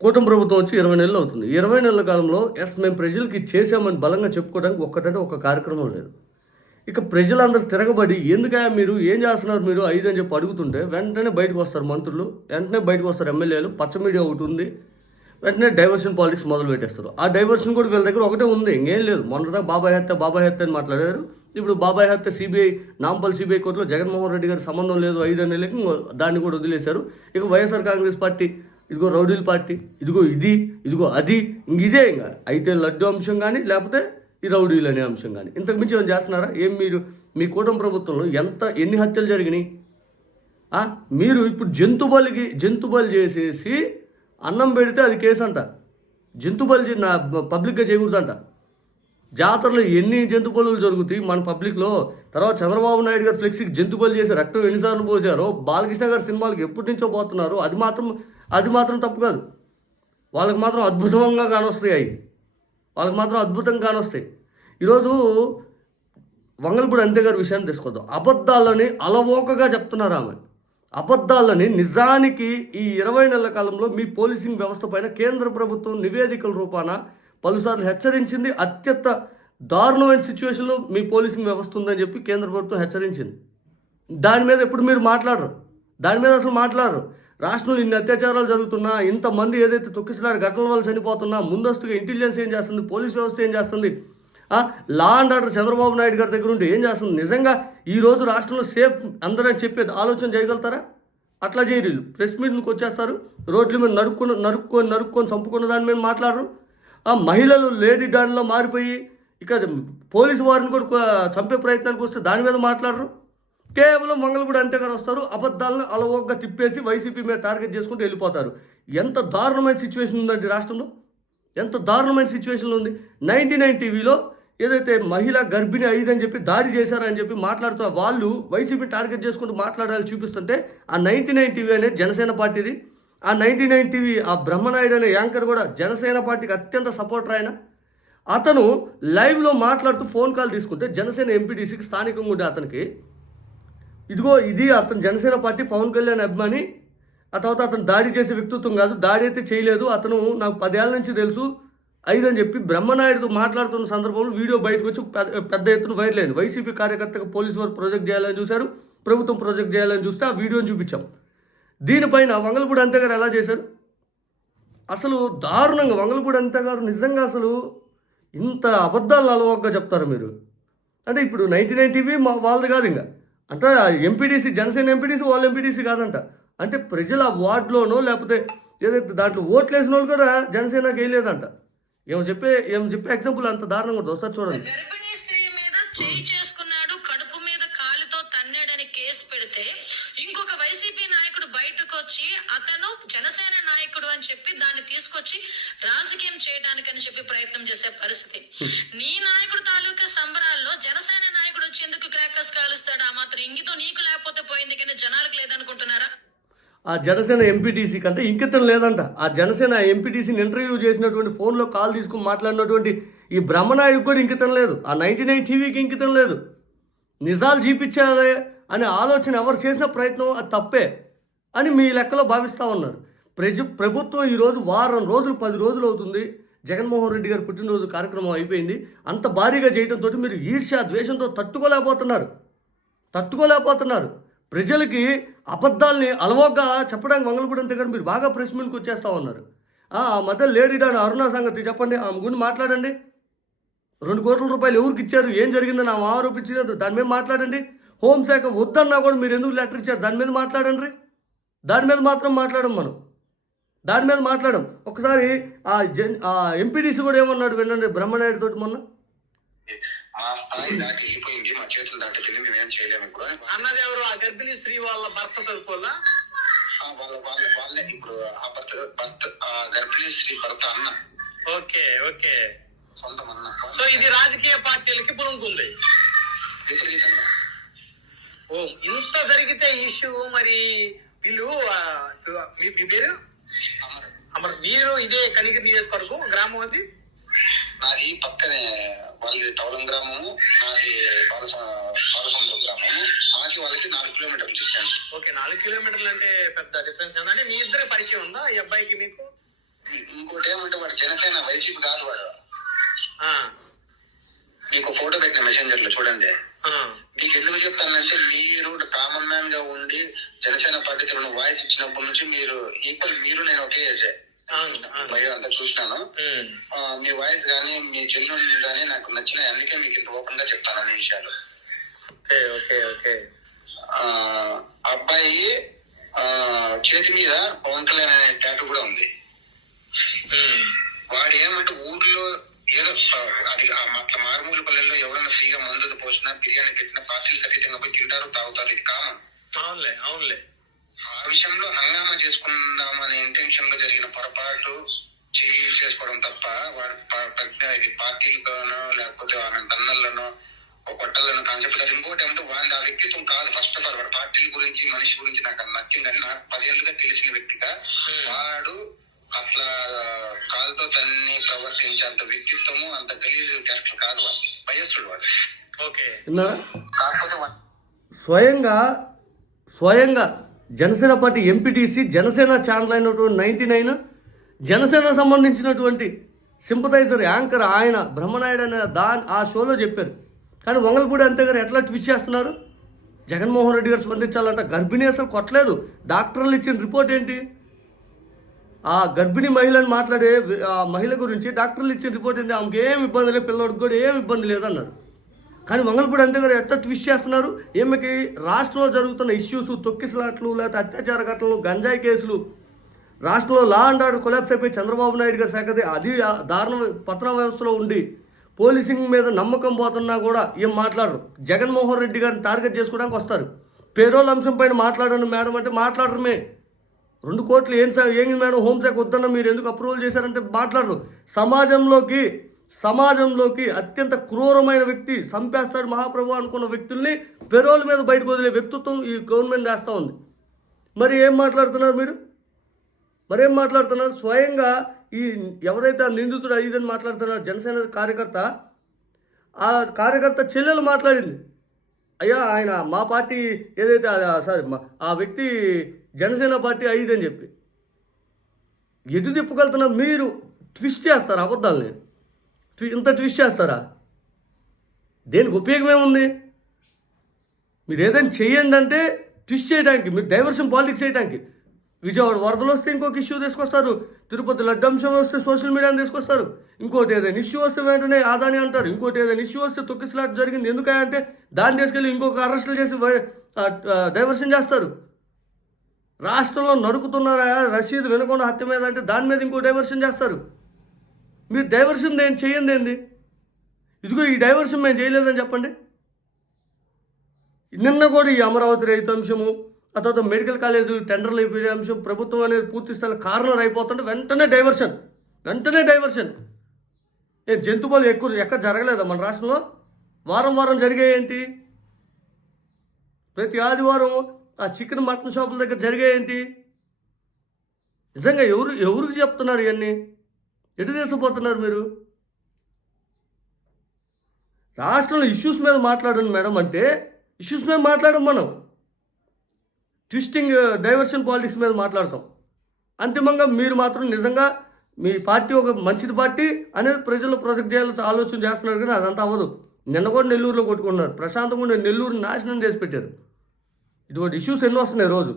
కూటమి ప్రభుత్వం వచ్చి 20 నెలలు అవుతుంది. 20 నెలల కాలంలో మేము ప్రజలకి చేసామని బలంగా చెప్పుకోవడానికి ఒక్కటంటే ఒక కార్యక్రమం లేదు. ఇక ప్రజలందరూ తిరగబడి ఎందుకయ్యా మీరు ఏం చేస్తున్నారు మీరు 5 అని చెప్పి అడుగుతుంటే వెంటనే బయటకు వస్తారు మంత్రులు, వెంటనే బయటకు వస్తారు ఎమ్మెల్యేలు, పచ్చ మీడియా ఒకటి ఉంది. వెంటనే డైవర్షన్ పాలిటిక్స్ మొదలు పెట్టేస్తారు. ఆ డైవర్షన్ కూడా వీళ్ళ దగ్గర ఒకటే ఉంది, ఇంకేం లేదు. మొన్నదా బాబాయ్ హత్య అని మాట్లాడారు. ఇప్పుడు బాబాయ్ హత్య సిబిఐ నాంపల్లి సిబిఐ కోర్టులో జగన్మోహన్ రెడ్డి గారి సంబంధం లేదు 5 నెలలకి దాన్ని కూడా వదిలేశారు. ఇక వైఎస్ఆర్ కాంగ్రెస్ పార్టీ ఇదిగో రౌడీల పార్టీ, ఇదిగో ఇది, ఇదిగో అది, ఇదే ఇంకా అయితే లడ్డు అంశం కానీ లేకపోతే ఈ రౌడీలు అనే అంశం కానీ ఇంతకు మించి ఏమైనా చేస్తున్నారా? ఏం మీరు మీ కూటమి ప్రభుత్వంలో ఎన్ని హత్యలు జరిగినాయి? మీరు ఇప్పుడు జంతు బలి చేసేసి అన్నం పెడితే అది కేసు అంట. జంతు బలి నా పబ్లిక్గా చేయకూడదంట. జాతరలో ఎన్ని జంతు బలులు జరుగుతాయి మన పబ్లిక్లో. తర్వాత చంద్రబాబు నాయుడు గారు ఫ్లెక్సీకి జంతు బలి చేసి రక్తం ఎన్నిసార్లు పోసారో, బాలకృష్ణ గారి సినిమాలకు ఎప్పటి నుంచో పోతున్నారు. అది మాత్రం తప్పు కాదు. వాళ్ళకి మాత్రం అద్భుతంగా కానొస్తాయి. వాళ్ళకి మాత్రం అద్భుతంగా కానొస్తాయి. ఈరోజు వంగలపూడి అంతే గారి విషయాన్ని తీసుకొద్దాం. అబద్ధాలని అలవోకగా చెప్తున్నారు ఆమె. అబద్ధాలని నిజానికి ఈ 20 నెలల కాలంలో మీ పోలీసింగ్ వ్యవస్థ పైన కేంద్ర ప్రభుత్వం నివేదికల రూపాన పలుసార్లు హెచ్చరించింది. అత్యంత దారుణమైన సిచ్యువేషన్లో మీ పోలీసింగ్ వ్యవస్థ ఉందని చెప్పి కేంద్ర ప్రభుత్వం హెచ్చరించింది. దాని మీద ఎప్పుడు మీరు మాట్లాడరు, దాని మీద అసలు మాట్లాడరు. రాష్ట్రంలో ఇన్ని అత్యాచారాలు జరుగుతున్నా, ఇంతమంది ఏదైతే తొక్కిసలాడి ఘటనల వల్ల చనిపోతున్నా, ముందస్తుగా ఇంటెలిజెన్స్ ఏం చేస్తుంది, పోలీస్ వ్యవస్థ ఏం చేస్తుంది, law and order Chandrababu Naidu గారి దగ్గర ఉంటే ఏం చేస్తుంది? నిజంగా ఈరోజు రాష్ట్రంలో సేఫ్ అందరని చెప్పేది ఆలోచన చేయగలుగుతారా? అట్లా చేయరు. ప్రెస్ మీట్కి వచ్చేస్తారు, రోడ్ల మీద నరుక్కొని చంపుకున్న దాని మీద మాట్లాడరు. మహిళలు లేడీ డాన్లో మారిపోయి ఇక పోలీసు వారిని కూడా చంపే ప్రయత్నానికి వస్తే దాని మీద మాట్లాడరు. కేవలం మంగళగూడ అంతే గారు వస్తారు, అబద్ధాలను అలవోగ్గా తిప్పేసి వైసీపీ మీద టార్గెట్ చేసుకుంటూ వెళ్ళిపోతారు. ఎంత దారుణమైన సిచ్యువేషన్ ఉందండి రాష్ట్రంలో, ఎంత దారుణమైన సిచ్యువేషన్లో ఉంది. 99 టీవీలో ఏదైతే మహిళ గర్భిణి 5 అని చెప్పి దాడి చేశారని చెప్పి మాట్లాడుతున్న వాళ్ళు వైసీపీ టార్గెట్ చేసుకుంటూ మాట్లాడాలని చూపిస్తుంటే ఆ 99 టీవీ అనేది జనసేన పార్టీది. ఆ 99 టీవీ ఆ బ్రహ్మనాయుడు అనే యాంకర్ కూడా జనసేన పార్టీకి అత్యంత సపోర్టర్ ఆయన. అతను లైవ్లో మాట్లాడుతూ ఫోన్ కాల్ తీసుకుంటే జనసేన ఎంపీటీసీకి స్థానికంగా ఉండే అతనికి ఇదిగో ఇది అతను జనసేన పార్టీ పవన్ కళ్యాణ్ అభిమాని, ఆ తర్వాత అతను దాడి చేసే వ్యక్తిత్వం కాదు, దాడి అయితే చేయలేదు, అతను నాకు 10 ఏళ్ళ నుంచి తెలుసు 5 అని చెప్పి బ్రహ్మనాయుడుతో మాట్లాడుతున్న సందర్భంలో వీడియో బయటకు వచ్చి పెద్ద ఎత్తున వైరల్ అయింది. వైసీపీ కార్యకర్తగా పోలీసు వారు ప్రొజెక్ట్ చేయాలని చూశారు, ప్రభుత్వం ప్రొజెక్ట్ చేయాలని చూస్తే ఆ వీడియోని చూపించాం. దీనిపైన వంగలపూడి అంతే గారు ఎలా చేశారు? అసలు దారుణంగా వంగలపూడి అంతే గారు నిజంగా అసలు ఇంత అబద్ధాలను అలవాగ్గా చెప్తారు మీరు. అంటే ఇప్పుడు 99 టీవీ వాళ్ళది కాదు, ఇంకా అంటే ఎంపీటీసీ జనసేన ఎంపీటీసీ వాళ్ళ ఎంపీటీసీ కాదంట. అంటే ప్రజల వార్డులోనో లేకపోతే ఏదైతే దాంట్లో ఓట్లు వేసిన వాళ్ళు కూడా జనసేనకి వేయలేదంట. ఏం చెప్పే ఎగ్జాంపుల్ అంత దారుణంగా ఉంటుంది. ఒకసారి చూడండి. గర్భిణీ స్త్రీ మీద చేయి చేసుకున్నాడు, కడుపు మీద కాలితో తన్నాడని కేసు పెడితే ఇంకొక వైసీపీ నాయకుడు బయటకు వచ్చి అతను జనసేన నాయకుడు అని చెప్పి దాన్ని తీసుకొచ్చి రాజకీయం చేయడానికని చెప్పి ప్రయత్నం చేసే పరిస్థితి. నీ నాయకుడు తాలూకా సంబరాల్లో జనసేన నాయకుడు వచ్చి ఎందుకు క్రాకర్స్ కాలుస్తాడు? ఆ మాత్రం ఇంగితం నీకు లేకపోతే పోయింది, కానీ జనాలకు లేదనుకుంటున్నారా? ఆ జనసేన ఎంపీటీసీ కంటే ఇంకితం లేదంట. ఆ జనసేన ఎంపీటీసీని ఇంటర్వ్యూ చేసినటువంటి ఫోన్లో కాల్ తీసుకుని మాట్లాడినటువంటి ఈ బ్రహ్మనాయుడికి కూడా ఇంకితం లేదు. ఆ 99 టీవీకి ఇంకితం లేదు. నిజాలు చూపించాలి అనే ఆలోచన ఎవరు చేసిన ప్రయత్నం అది తప్పే అని మీ లెక్కలో భావిస్తూ ఉన్నారు. ప్రభుత్వం ఈరోజు వారం రోజులు 10 రోజులు అవుతుంది. జగన్మోహన్ రెడ్డి గారి పుట్టినరోజు కార్యక్రమం అయిపోయింది. అంత భారీగా చేయడంతో మీరు ఈర్ష్య ద్వేషంతో తట్టుకోలేకపోతున్నారు. ప్రజలకి అబద్ధాలని అలవోగ్గా చెప్పడానికి వంగలపూడి అంతే గారు మీరు బాగా ప్రెస్ మీట్కి వచ్చేస్తూ ఉన్నారు. ఆ మధ్య లేడీ డాన్ అరుణ సంగతి చెప్పండి, ఆమె గురించి మాట్లాడండి. 2 కోట్ల రూపాయలు ఎవరికి ఇచ్చారు, ఏం జరిగిందని ఆమె ఆరోపించలేదు, దాని మీద మాట్లాడండి. హోంశాఖ వద్దన్నా కూడా మీరు ఎందుకు లెటర్ ఇచ్చారు, దాని మీద మాట్లాడండి. దాని మీద మాత్రం దాని మీద మాట్లాడడం. ఒకసారి ఆ ఎంపీడీసీ కూడా ఏమన్నాడు వినండి బ్రహ్మనాయుడు తోటి మొన్న. మా స్థాయి దాటి అయిపోయింది, మా చేతులు దాటిపోయింది, మేమేం చేయలేము. ఇప్పుడు అన్నది ఎవరు? ఆ గర్భిణీ స్త్రీ వాళ్ళ భర్త తరపులా? వాళ్ళే ఇప్పుడు ఆ భర్త గర్భిణీ స్త్రీ భర్త అన్న. ఓకే సొంతం అన్న. సో ఇది రాజకీయ పార్టీలకి పులుంకుంది విపరీతంగా. ఓ ఇంత జరిగితే ఇష్యూ మరి వీళ్ళు మీ పేరు అమర్, మీరు ఇదే కనిగిరి నియోజకవర్గం గ్రామం అది? నాది పక్కనే, వాళ్ళది టౌలం గ్రామము, నాది పాలసముద్రం గ్రామము. వాళ్ళకి 4 కిలోమీటర్లు డిస్టెన్స్. ఓకే, 4 కిలోమీటర్లు అంటే పెద్ద డిఫరెన్స్. అంటే మీ ఇద్దరు పరిచయం ఉందా ఈ అబ్బాయికి మీకు? ఇంకోటి ఏమంటే వాడు జనసేన వైసీపీ కాదు వాడు. ఆ, మీకు ఫోటో పెట్టిన మెసెంజర్ లో చూడండి. ఆ, మీకు ఎందుకు చెప్తానంటే మీరు కామన్ మ్యాన్ గా ఉండి జనసేన పార్టీకి వాయిస్ ఇచ్చినప్పటి నుంచి మీరు ఈక్వల్, మీరు నేను ఒకే ఏజే. అవును, అవును. భయం అంతా చూసినాను. ఉమ్, మీ వాయిస్ కానీ మీ జెన్యున్ కానీ నాకు నచ్చినాయి, అందుకే మీకు ఇంత ఓపెన్ గా చెప్తాను అన్ని విషయాలు. Okay okay okay. అబ్బాయి చేతి మీద పవన్ కళ్యాణ్ అనే టాటూ కూడా ఉంది. ఉమ్, వాడు ఏమంటే ఊర్లో ఏదో అది అట్లా మారుమూల పల్లెల్లో ఎవరైనా ఫ్రీగా మందు పోసినా బిర్యానీ పెట్టినా పార్టీలకు అతీతంగా పోయి తింటారు, తాగుతారు, ఇది కామన్. అవునులే అవునులే. ఆ విషయంలో హంగామా చేసుకుందామనే ఇంటెన్షన్ లో జరిగిన పొరపాటు చేసుకోవడం తప్ప వాడు ఇది పార్టీలలోనో లేకపోతే ఆమె తన్నల్లోనో కొట్టలను కాన్సెప్ట్ కాదు. ఇంకోటి ఏమంటే వాడి ఆ వ్యక్తిత్వం కాదు. ఫస్ట్ ఆఫ్ ఆల్ వాడు పార్టీల గురించి మనిషి గురించి నాకు నచ్చింది అని నాకు 10 ఏళ్ళుగా తెలిసిన వ్యక్తిగా వాడు అట్లా కాలుతో తన్ని ప్రవర్తించేంత వ్యక్తిత్వము అంత గలీజ్ క్యారెక్టర్ కాదు. వాడు భయస్తుడు వాడు. ఓకే. విన్నారా? కాకపోతే స్వయంగా Janasena party MPTC, Janasena channel అయినటువంటి 99, జనసేన సంబంధించినటువంటి సింపథైజర్ యాంకర్ ఆయన బ్రహ్మనాయుడు అనే ఆ షోలో చెప్పారు. కానీ వంగలపూడి అంతే గారు ఎట్లా ట్విస్ట్ చేస్తున్నారు? జగన్మోహన్ రెడ్డి గారు స్పందించాలంట. గర్భిణీ అసలు కొట్టలేదు. డాక్టర్లు ఇచ్చిన రిపోర్ట్ ఏంటి? ఆ గర్భిణీ మహిళని మాట్లాడే ఆ మహిళ గురించి డాక్టర్లు ఇచ్చిన రిపోర్ట్ ఏంటి? ఆమెకి ఏం ఇబ్బంది లేదు, పిల్లడికి కూడా ఏం ఇబ్బంది లేదన్నారు. కానీ వంగలపూడి అంతే గారు ఎట్లా ట్విస్ట్ చేస్తున్నారు? ఈమెకి రాష్ట్రంలో జరుగుతున్న ఇష్యూస్, తొక్కిసలాట్లు, లేకపోతే అత్యాచార ఘటనలు, గంజాయి కేసులు, రాష్ట్రంలో లా అండ్ ఆర్డర్ కొలాప్స్ అయిపోయి చంద్రబాబు నాయుడు గారి శాఖది అది దారుణ పతన వ్యవస్థలో ఉండి పోలీసింగ్ మీద నమ్మకం పోతున్నా కూడా ఏం మాట్లాడరు. జగన్మోహన్ రెడ్డి గారిని టార్గెట్ చేసుకోవడానికి వస్తారు. పేరోల్ అంశం పైన మాట్లాడండి మేడం అంటే మాట్లాడరమే. 2 కోట్లు ఏంది మేడం హోంశాఖ వద్దన్న మీరు ఎందుకు అప్రూవల్ చేశారంటే మాట్లాడరు. సమాజంలోకి అత్యంత క్రూరమైన వ్యక్తి, చంపేస్తాడు మహాప్రభు అనుకున్న వ్యక్తుల్ని పెరోల్ మీద బయటకు వదిలే వ్యక్తిత్వం ఈ గవర్నమెంట్ వేస్తూ ఉంది. మరి ఏం మాట్లాడుతున్నారు మీరు? మరేం మాట్లాడుతున్నారు? స్వయంగా ఈ ఎవరైతే ఆ నిందితుడు అయ్యిందని మాట్లాడుతున్నారు జనసేన కార్యకర్త, ఆ కార్యకర్త చెల్లెలు మాట్లాడింది. అయ్యా ఆయన మా పార్టీ ఏదైతే ఆ వ్యక్తి జనసేన పార్టీ అయ్యిందని చెప్పి ఎటు తిప్పుకెళ్తున్నా మీరు ట్విస్ట్ చేస్తారా అబద్ధాలని? ఇంత ట్విస్ట్ చేస్తారా? దేనికి ఉపయోగమేముంది? మీరు ఏదైనా చెయ్యండి అంటే ట్విస్ట్ చేయడానికి, మీరు డైవర్షన్ పాలిటిక్స్ చేయడానికి. విజయవాడ వరదలు వస్తే ఇంకొక ఇష్యూ తీసుకొస్తారు, తిరుపతి లడ్డు అంశం వస్తే సోషల్ మీడియాని తీసుకొస్తారు, ఇంకోటి ఏదైనా ఇష్యూ వస్తే వెంటనే ఆదాని అంటారు, ఇంకోటి ఏదైనా ఇష్యూ వస్తే తొక్కిసలాట్ జరిగింది ఎందుకంటే దాన్ని తీసుకెళ్ళి ఇంకొక అరెస్టులు చేసి డైవర్షన్ చేస్తారు. రాష్ట్రంలో నరుకుతున్నారా రషీద్ వినకొండ హత్య మీద అంటే దాని మీద ఇంకో డైవర్షన్ చేస్తారు. మీరు డైవర్షన్ చేయండి ఏంది? ఇదిగో ఈ డైవర్షన్ మేము చేయలేదని చెప్పండి. నిన్న కూడా ఈ అమరావతి రైతు అంశము, ఆ తర్వాత మెడికల్ కాలేజీలు టెండర్లు అయిపోయే అంశం, ప్రభుత్వం అనేది పూర్తి స్థాయిలో కార్నర్ అయిపోతుంటే వెంటనే డైవర్షన్. జంతువులు ఎక్కడ జరగలేదా మన రాష్ట్రంలో? వారం జరిగాయేంటి? ప్రతి ఆదివారం ఆ చికెన్ మటన్ షాపుల దగ్గర జరిగాయేంటి? నిజంగా ఎవరికి చెప్తున్నారు ఇవన్నీ? ఎటు తీసుకుపోతున్నారు మీరు? రాష్ట్రంలో ఇష్యూస్ మీద మాట్లాడండి మేడం అంటే ఇష్యూస్ మీద మాట్లాడడం, మనం ట్విస్టింగ్ డైవర్షన్ పాలిటిక్స్ మీద మాట్లాడతాం. అంతిమంగా మీరు మాత్రం నిజంగా మీ పార్టీ ఒక మంచిది పార్టీ అనేది ప్రజలు ప్రొజెక్ట్ చేయాలని ఆలోచన చేస్తున్నారు, కానీ అదంతా అవ్వదు. నిన్న కూడా నెల్లూరులో కొట్టుకున్నారు, ప్రశాంతంగా నెల్లూరు నాశనం చేసి పెట్టారు. ఇటువంటి ఇష్యూస్ ఎన్నో వస్తున్నాయి రోజు.